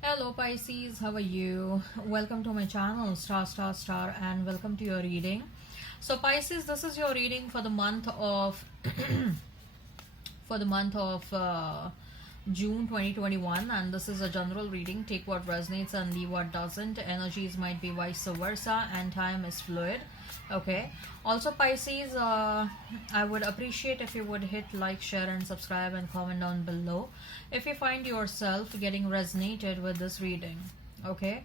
Hello Pisces, how are you? Welcome to my channel star, and welcome to your reading. So Pisces, this is your reading for the month of June 2021, and this is a general reading. Take what resonates and leave what doesn't. Energies might be vice versa, and time is fluid. Okay. Also, Pisces, I would appreciate if you would hit like, share, and subscribe, and comment down below if you find yourself getting resonated with this reading. Okay.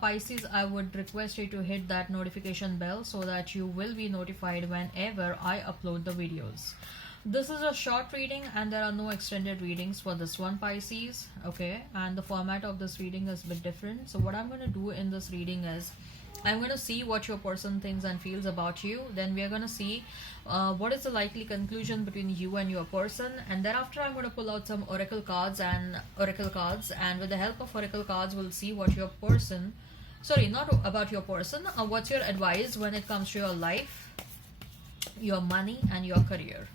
Pisces, I would request you to hit that notification bell so that you will be notified whenever I upload the videos. This is a short reading and there are no extended readings for this one, Pisces. Okay, and the format of this reading is a bit different. So what I'm going to do in this reading is I'm going to see what your person thinks and feels about you. Then we are going to see what is the likely conclusion between you and your person, and thereafter I'm going to pull out some oracle cards, and with the help of oracle cards we'll see what your person, sorry, not about your person, what's your advice when it comes to your life, your money, and your career.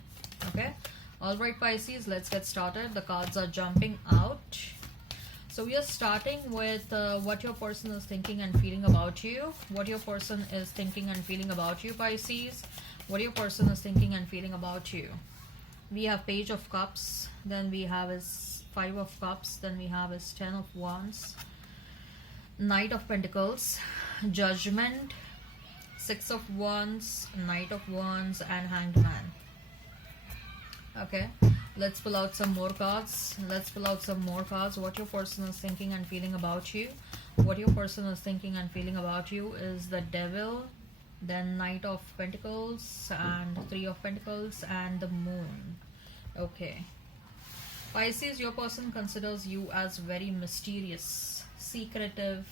Okay, all right, Pisces, let's get started. The cards are jumping out. So we are starting with what your person is thinking and feeling about you. What your person is thinking and feeling about you, Pisces. What your person is thinking and feeling about you. We have Page of Cups, then we have his Five of Cups, then we have his Ten of Wands, Knight of Pentacles, Judgment, Six of Wands, Knight of Wands, and Hanged Man. Okay, let's pull out some more cards. What your person is thinking and feeling about you. What your person is thinking and feeling about you is the Devil, then Knight of Pentacles, and Three of Pentacles, and the Moon. Okay, Pisces, your person considers you as very mysterious, secretive,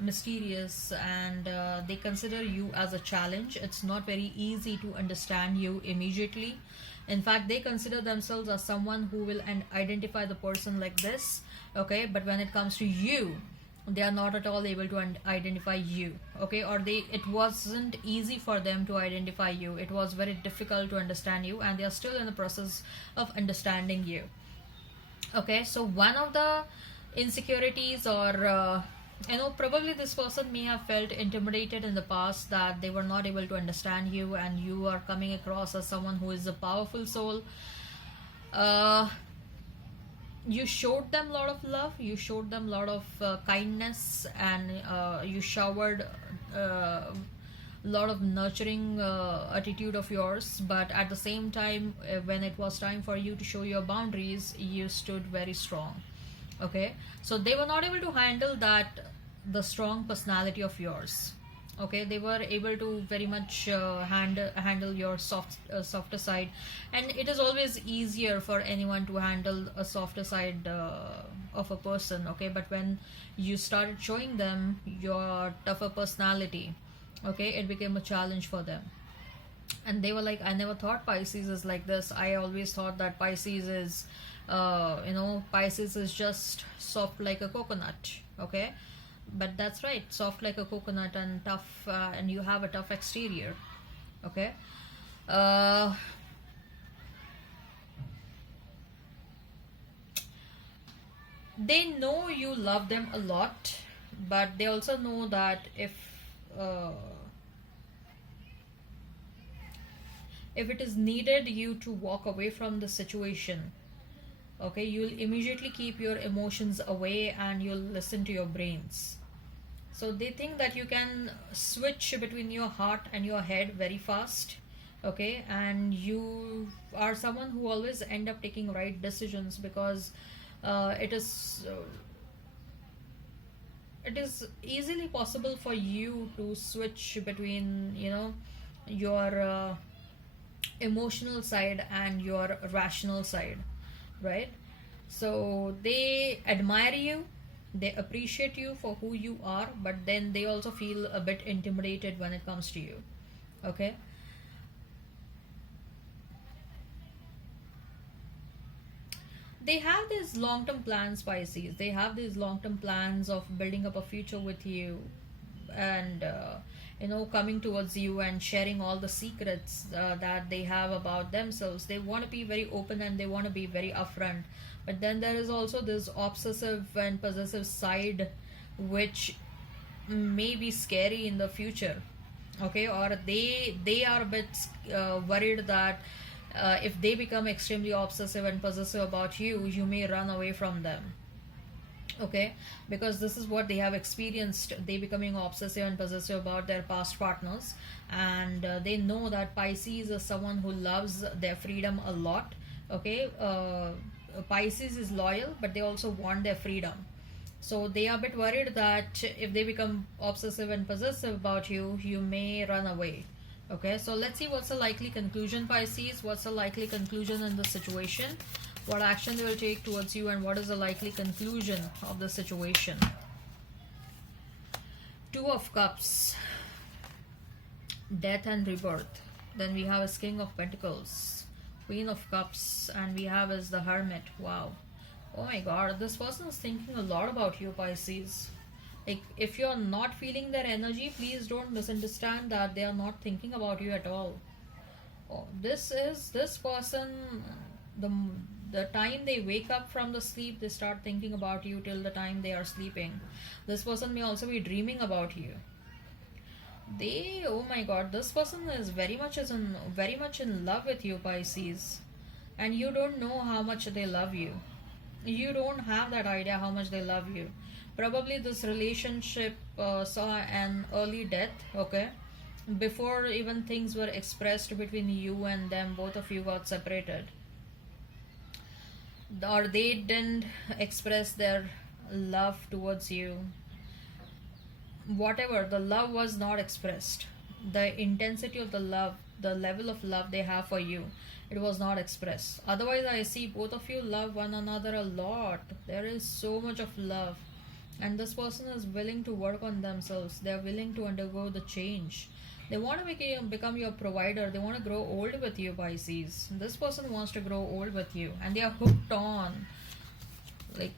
mysterious, and they consider you as a challenge. It's not very easy to understand you immediately. In fact, they consider themselves as someone who will identify the person like this. Okay, but when it comes to you, they are not at all able to identify you. Okay, or it wasn't easy for them to identify you. It was very difficult to understand you, and they are still in the process of understanding you. Okay, so one of the insecurities, or probably this person may have felt intimidated in the past, that they were not able to understand you, and you are coming across as someone who is a powerful soul. You showed them a lot of love, you showed them a lot of kindness, and you showered a lot of nurturing attitude of yours, but at the same time, when it was time for you to show your boundaries, you stood very strong. Okay, so they were not able to handle the strong personality of yours. Okay, they were able to very much handle your softer side, and it is always easier for anyone to handle a softer side of a person. Okay, but when you started showing them your tougher personality, okay, it became a challenge for them. And they were like, I never thought Pisces is like this. I always thought that Pisces is Pisces is just soft like a coconut. Okay, but that's right, soft like a coconut and tough, and you have a tough exterior. Okay, uh, they know you love them a lot, but they also know that uh, if it is needed you to walk away from the situation, okay, you'll immediately keep your emotions away and you'll listen to your brains. So they think that you can switch between your heart and your head very fast. Okay, and you are someone who always end up taking right decisions, because it is easily possible for you to switch between your emotional side and your rational side, right? So they admire you, they appreciate you for who you are, but then they also feel a bit intimidated when it comes to you. Okay, they have these long-term plans, Pisces. They have these long-term plans of building up a future with you, and coming towards you and sharing all the secrets that they have about themselves. They want to be very open and they want to be very upfront. But then there is also this obsessive and possessive side, which may be scary in the future. Okay, or they are a bit worried that if they become extremely obsessive and possessive about you, you may run away from them. Okay, because this is what they have experienced, they becoming obsessive and possessive about their past partners. And they know that Pisces is someone who loves their freedom a lot. Okay, Pisces is loyal, but they also want their freedom. So they are a bit worried that if they become obsessive and possessive about you, you may run away. Okay, so let's see what's the likely conclusion, Pisces. What's the likely conclusion in the situation? What action they will take towards you, and what is the likely conclusion of the situation? Two of Cups, death and rebirth. Then we have as King of Pentacles, Queen of Cups, and we have as the Hermit. Wow. Oh my god, this person is thinking a lot about you, Pisces. Like, if you're not feeling their energy, please don't misunderstand that they are not thinking about you at all. Oh, this person, the time they wake up from the sleep, they start thinking about you till the time they are sleeping. This person may also be dreaming about you. Oh my god, this person is very much in love with you, Pisces. And you don't know how much they love you. You don't have that idea how much they love you. Probably this relationship saw an early death, okay? Before even things were expressed between you and them, both of you got separated. Or they didn't express their love towards you. Whatever, the love was not expressed. The intensity of the love, the level of love they have for you, it was not expressed. Otherwise, I see both of you love one another a lot. There is so much of love. And this person is willing to work on themselves. They are willing to undergo the change. They want to become your provider. They want to grow old with you, Pisces. This person wants to grow old with you. And they are hooked on. Like,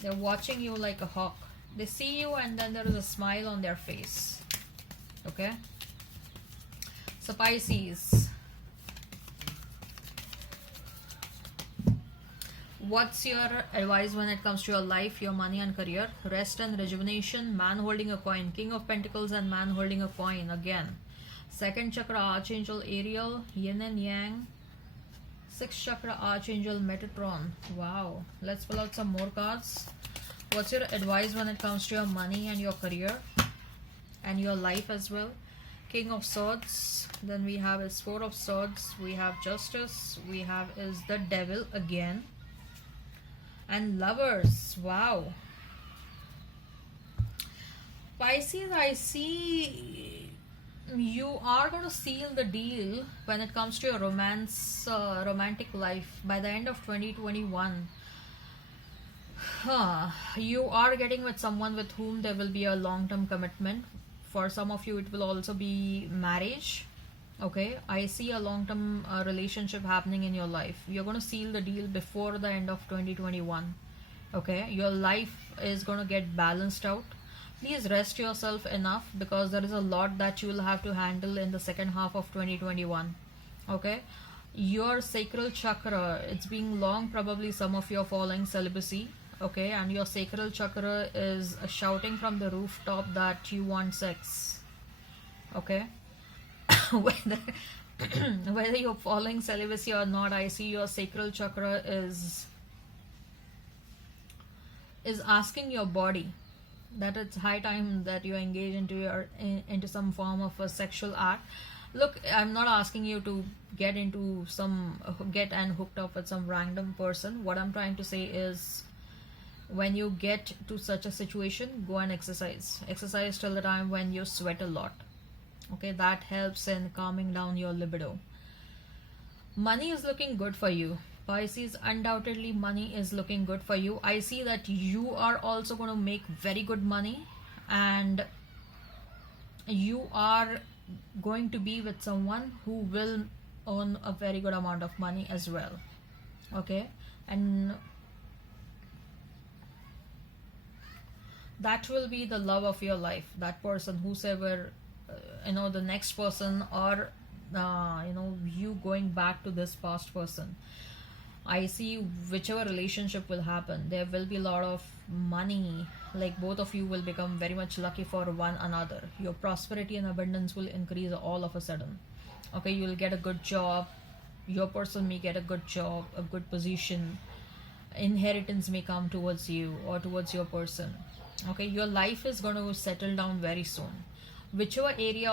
they're watching you like a hawk. They see you and then there is a smile on their face. Okay? So, Pisces, what's your advice when it comes to your life, your money and career? Rest and rejuvenation, man holding a coin, King of Pentacles and man holding a coin again. Second chakra, Archangel Ariel, Yin and Yang. Sixth chakra, Archangel Metatron. Wow. Let's pull out some more cards. What's your advice when it comes to your money and your career and your life as well? King of Swords. Then we have is Four of Swords. We have Justice. We have is the Devil again. And Lovers. Wow. Pisces, I see you are going to seal the deal when it comes to your romantic life by the end of 2021. You are getting with someone with whom there will be a long-term commitment. For some of you, it will also be marriage. Okay, I see a long-term relationship happening in your life. You're going to seal the deal before the end of 2021. Okay, your life is going to get balanced out. Please rest yourself enough because there is a lot that you will have to handle in the second half of 2021. Okay, your sacral chakra, it's been long, probably some of you are following celibacy. Okay, and your sacral chakra is shouting from the rooftop that you want sex. Okay. Whether you're following celibacy or not, I see your sacral chakra is asking your body that it's high time that you engage into some form of a sexual act. Look, I'm not asking you to get and hooked up with some random person. What I'm trying to say is, when you get to such a situation, go and exercise till the time when you sweat a lot. Okay, that helps in calming down your libido. Money is looking good for you, Pisces. Undoubtedly money is looking good for you. I see that you are also going to make very good money, and you are going to be with someone who will earn a very good amount of money as well. Okay, and that will be the love of your life. That person, whosoever, the next person, or you going back to this past person. I see whichever relationship will happen, there will be a lot of money. Like both of you will become very much lucky for one another. Your prosperity and abundance will increase all of a sudden. Okay, you will get a good job. Your person may get a good job, a good position. Inheritance may come towards you or towards your person. Okay, your life is going to settle down very soon. Whichever area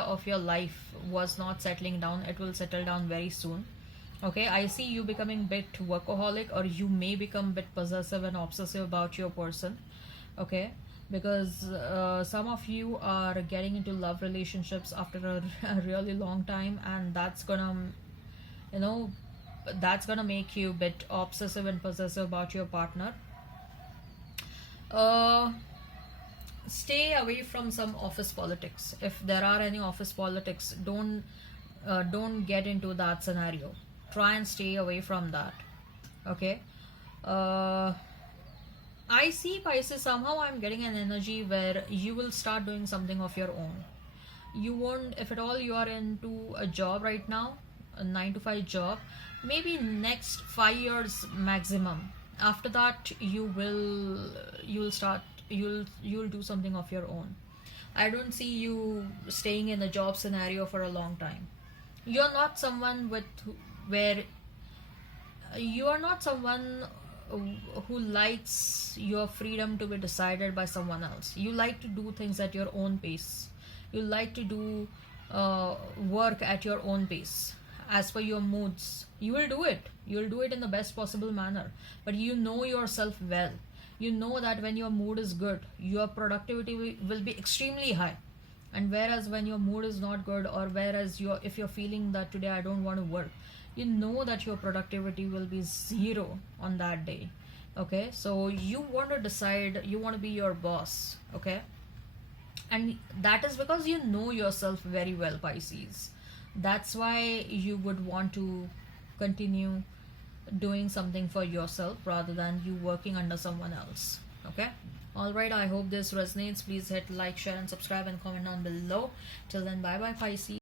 of your life was not settling down, it will settle down very soon. Okay, I see you becoming bit workaholic, or you may become bit possessive and obsessive about your person. Okay, because some of you are getting into love relationships after a really long time, and you know that's gonna make you a bit obsessive and possessive about your partner. uh Stay away from some office politics. If there are any office politics, don't get into that scenario. Try and stay away from that. Okay. uh I see, Pisces, somehow I'm getting an energy where you will start doing something of your own. You won't, if at all you are into a job right now, a 9 to 5 job, maybe next 5 years maximum. After that, you'll start, you'll do something of your own. I don't see you staying in a job scenario for a long time. You're not someone where you are not someone who likes your freedom to be decided by someone else. You like to do things at your own pace. You like to do work at your own pace, as per your moods. You will do it. You will do it in the best possible manner. But you know yourself well. You know that when your mood is good, your productivity will be extremely high. And whereas when your mood is not good, or whereas if you're feeling that today I don't want to work, you know that your productivity will be zero on that day. Okay, so you want to decide, you want to be your boss. Okay, and that is because you know yourself very well, Pisces. That's why you would want to continue doing something for yourself rather than you working under someone else. Okay, all right, I hope this resonates. Please hit like, share and subscribe and comment down below. Till then, bye bye, Pisces.